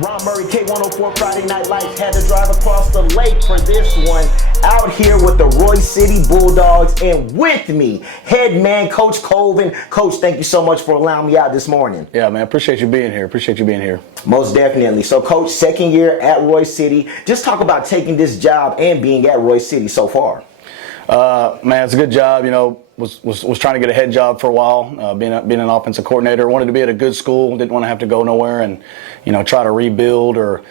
Ron Murray, K104 Friday Night Lights, had to drive across the lake for this one. Out here with the Royse City Bulldogs, and with me, head man Coach Colvin. Coach, thank you so much for allowing me out this morning. Yeah, man, appreciate you being here. Most definitely. So, Coach, second year at Royse City. Just talk about taking this job and being at Royse City so far. Man, it's a good job. You know, was trying to get a head job for a while, being an offensive coordinator. Wanted to be at a good school. Didn't want to have to go nowhere and, you know, try to rebuild or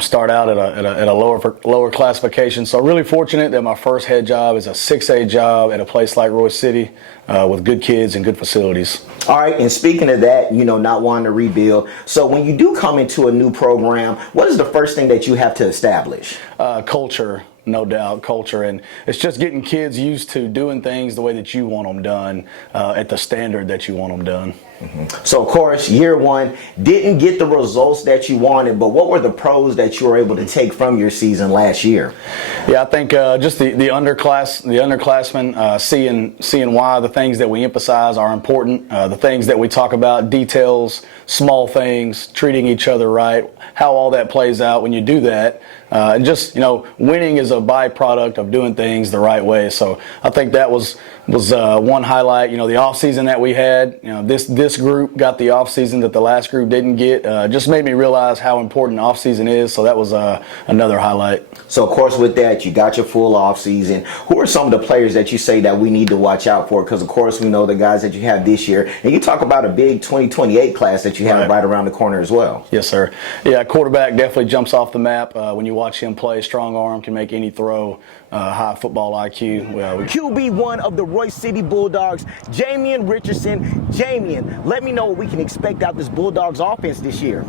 start out at a lower classification. So really fortunate that my first head job is a 6A job at a place like Royse City with good kids and good facilities. All right, and speaking of that, you know, not wanting to rebuild. So when you do come into a new program, what is the first thing that you have to establish? Culture. No doubt, culture, and it's just getting kids used to doing things the way that you want them done, at the standard that you want them done. Mm-hmm. So, of course, year one didn't get the results that you wanted, but what were the pros that you were able to take from your season last year? Yeah, I think just the underclassmen, seeing why the things that we emphasize are important, the things that we talk about, details, small things, treating each other right, how all that plays out when you do that. And just, you know, winning is a byproduct of doing things the right way. So I think that was one highlight. You know, the offseason that we had, you know, this group got the offseason that the last group didn't get. Just made me realize how important offseason is. So that was another highlight. So, of course, with that, you got your full offseason. Who are some of the players that you say that we need to watch out for? Because, of course, we know the guys that you have this year. And you talk about a big 2028 class that you have right around the corner as well. Yes, sir. Yeah, quarterback definitely jumps off the map. When you watch him play, strong arm, can make any throw, high football IQ. QB1 of the Royse City Bulldogs, Jamian Richardson. Jamian, let me know what we can expect out this Bulldogs offense this year.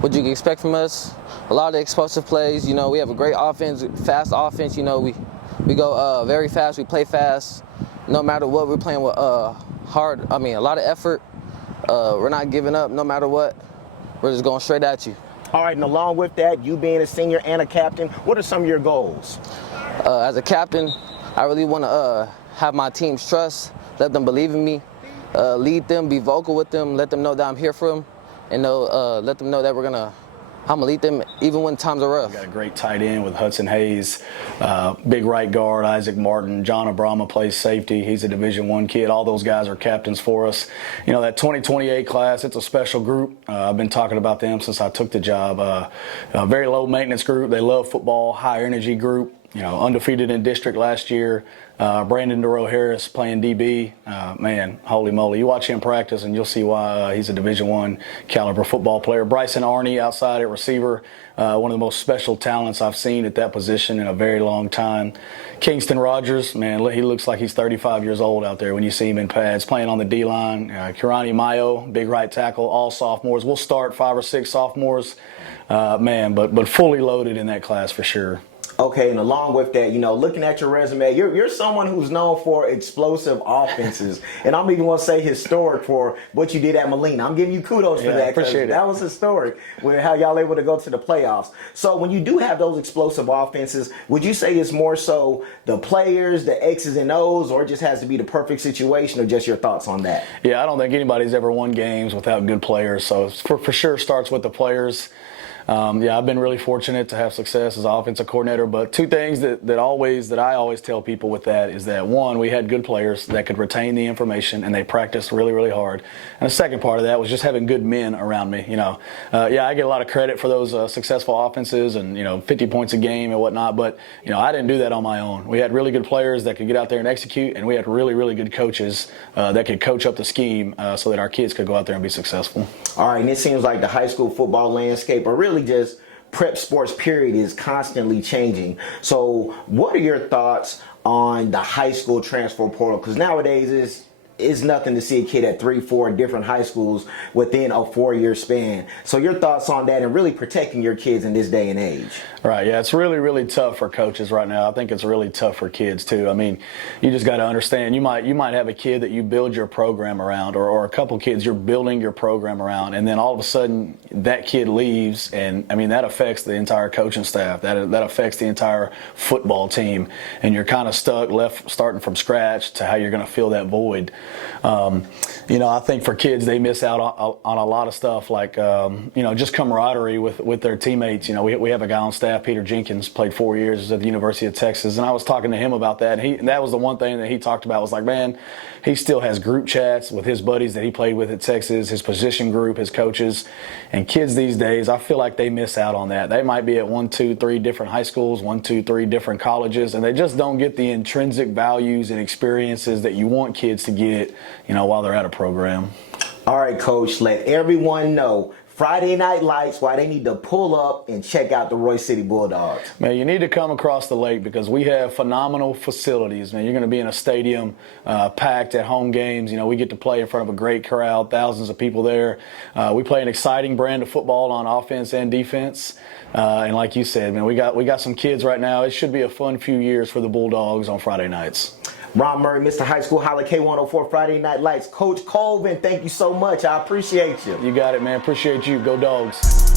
What you can expect from us, a lot of explosive plays. You know, we have a great offense, fast offense. You know, we go very fast, we play fast. No matter what, we're playing with a lot of effort. We're not giving up no matter what. We're just going straight at you. All right, and along with that, you being a senior and a captain, what are some of your goals? As a captain, I really want to have my team's trust, let them believe in me, lead them, be vocal with them, let them know that I'm here for them, and let them know that I'm going to lead them even when times are rough. We got a great tight end with Hudson Hayes, big right guard, Isaac Martin, John Abrama plays safety. He's a Division I kid. All those guys are captains for us. You know, that 2028 class, it's a special group. I've been talking about them since I took the job. A very low maintenance group. They love football, high energy group. You know, undefeated in district last year. Brandon Duro Harris playing DB. Man, holy moly. You watch him practice and you'll see why he's a Division I caliber football player. Bryson Arney outside at receiver. One of the most special talents I've seen at that position in a very long time. Kingston Rogers, man, he looks like he's 35 years old out there when you see him in pads, playing on the D-line. Kirani Mayo, big right tackle, all sophomores. We'll start 5 or 6 sophomores, man, but fully loaded in that class for sure. Okay, and along with that, you know, looking at your resume, you're someone who's known for explosive offenses, and I'm even going to say historic for what you did at Molina. I'm giving you kudos for that. Appreciate it. That was historic with how y'all able to go to the playoffs. So when you do have those explosive offenses, would you say it's more so the players, the X's and O's, or it just has to be the perfect situation, or just your thoughts on that? Yeah, I don't think anybody's ever won games without good players, so for sure starts with the players. Yeah, I've been really fortunate to have success as offensive coordinator, but two things that I always tell people with that is that, one, we had good players that could retain the information and they practiced really, really hard. And the second part of that was just having good men around me. You know, yeah, I get a lot of credit for those successful offenses and, you know, 50 points a game and whatnot, but, you know, I didn't do that on my own. We had really good players that could get out there and execute, and we had really, really good coaches that could coach up the scheme so that our kids could go out there and be successful. All right, and it seems like the high school football landscape, or really just prep sports period, is constantly changing. So what are your thoughts on the high school transfer portal? Because nowadays it's nothing to see a kid at 3-4 different high schools within a 4-year span. So your thoughts on that and really protecting your kids in this day and age? Right, yeah, it's really, really tough for coaches right now. I think it's really tough for kids too. I mean, you just got to understand, you might have a kid that you build your program around, or a couple kids you're building your program around, and then all of a sudden that kid leaves, and I mean that affects the entire coaching staff. That affects the entire football team, and you're kind of stuck, left starting from scratch to how you're going to fill that void. I think for kids, they miss out on a lot of stuff like, just camaraderie with their teammates. We have a guy on staff, Peter Jenkins, played 4 years at the University of Texas, and I was talking to him about that. And that was the one thing that he talked about was like, man, he still has group chats with his buddies that he played with at Texas, his position group, his coaches. And kids these days, I feel like they miss out on that. They might be at 1, 2, 3 different high schools, 1, 2, 3 different colleges, and they just don't get the intrinsic values and experiences that you want kids to get, while they're at a program. All right, Coach, let everyone know Friday Night Lights, why they need to pull up and check out the Royse City Bulldogs. Man, you need to come across the lake because we have phenomenal facilities. Man, you're going to be in a stadium packed at home games. We get to play in front of a great crowd, thousands of people there. We play an exciting brand of football on offense and defense. And like you said, man, we got some kids right now. It should be a fun few years for the Bulldogs on Friday nights. Ron Murray, Mr. High School Holla K104 Friday Night Lights. Coach Colvin, thank you so much. I appreciate you. You got it, man. Appreciate you. Go Dogs.